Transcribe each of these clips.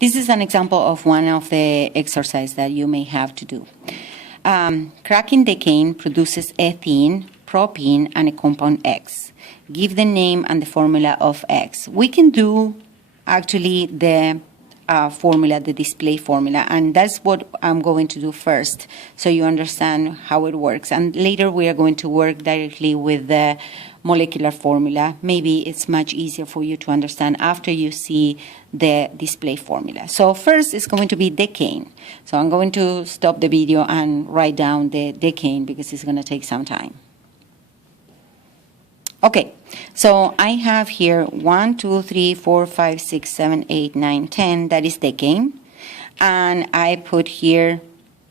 This is an example of one of the exercises that you may have to do. Cracking decane produces ethene, propene, and a compound X. Give the name and the formula of X. We can do actually the formula, the display formula, and that's what I'm going to do first so you understand how it works. And later we are going to work directly with the molecular formula. Maybe it's much easier for you to understand after you see the display formula. So first it's going to be decane. So I'm going to stop the video and write down the decane because it's going to take some time. Okay, so I have here 1, 2, 3, 4, 5, 6, 7, 8, 9, 10. That is decane. And I put here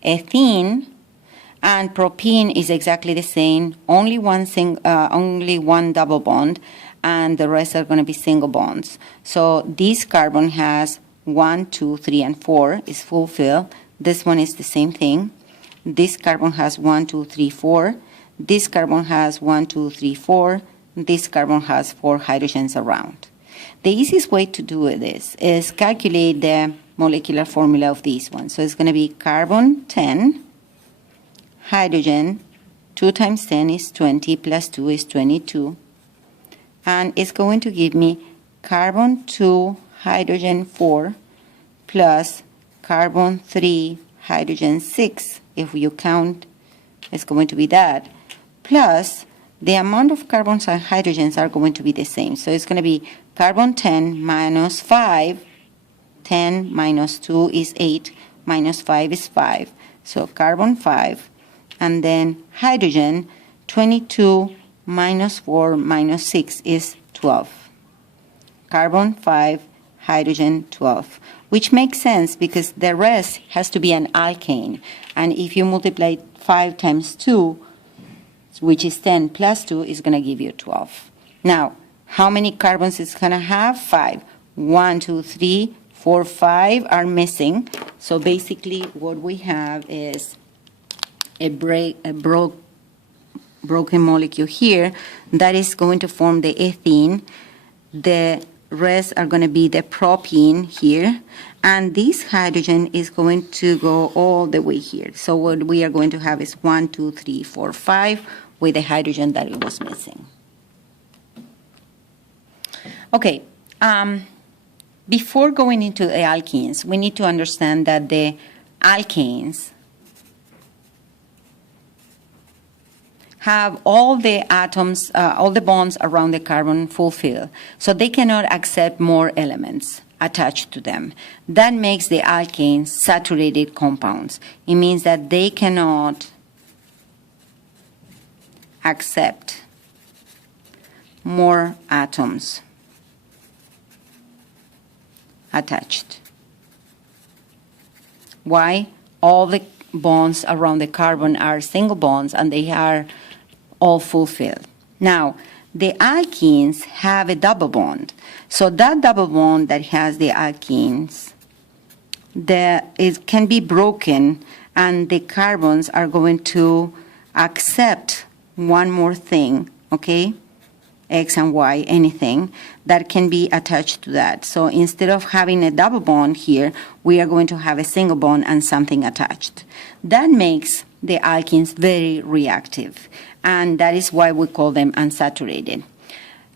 ethene, and propene is exactly the same. Only one double bond, and the rest are going to be single bonds. So this carbon has 1, 2, 3, and 4 is fulfilled. This one is the same thing. This carbon has 1, 2, 3, 4. This carbon has 1, 2, 3, 4. This carbon has 4 hydrogens around. The easiest way to do this is calculate the molecular formula of this one. So it's going to be carbon 10, hydrogen 2 times 10 is 20 plus 2 is 22. And it's going to give me carbon 2, hydrogen 4 plus carbon 3, hydrogen 6. If you count, it's going to be that. Plus the amount of carbons and hydrogens are going to be the same. So it's going to be carbon 10 minus 5. 10 minus 2 is 8, minus 5 is 5. So carbon 5. And then hydrogen, 22 minus 4 minus 6 is 12. Carbon 5, hydrogen 12. Which makes sense because the rest has to be an alkane. And if you multiply 5 times 2, which is 10 plus 2, is going to give you 12. Now, how many carbons it's going to have? 5. 1, 2, 3, 4, 5 are missing. So basically what we have is a broken molecule here that is going to form the ethene. The rest are going to be the propene here. And this hydrogen is going to go all the way here. So what we are going to have is 1, 2, 3, 4, 5 with the hydrogen that it was missing. Okay, before going into the alkenes, we need to understand that the alkanes have all the atoms, all the bonds around the carbon fulfilled, so they cannot accept more elements attached to them. That makes the alkanes saturated compounds. It means that they cannot accept more atoms attached. Why? All the bonds around the carbon are single bonds and they are all fulfilled. Now, the alkenes have a double bond. So that double bond that has the alkenes, it can be broken and the carbons are going to accept one more thing, okay? X and Y, anything that can be attached to that. So instead of having a double bond here, we are going to have a single bond and something attached. That makes the alkenes very reactive, and that is why we call them unsaturated.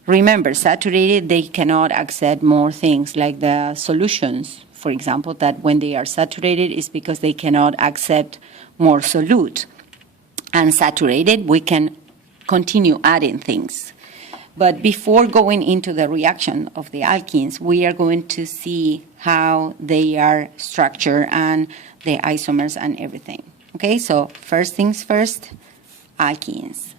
Remember, saturated, they cannot accept more things like the solutions, for example, that when they are saturated is because they cannot accept more solute. Unsaturated, we can continue adding things. But before going into the reaction of the alkenes, we are going to see how they are structured and the isomers and everything. Okay, so first things first, alkenes.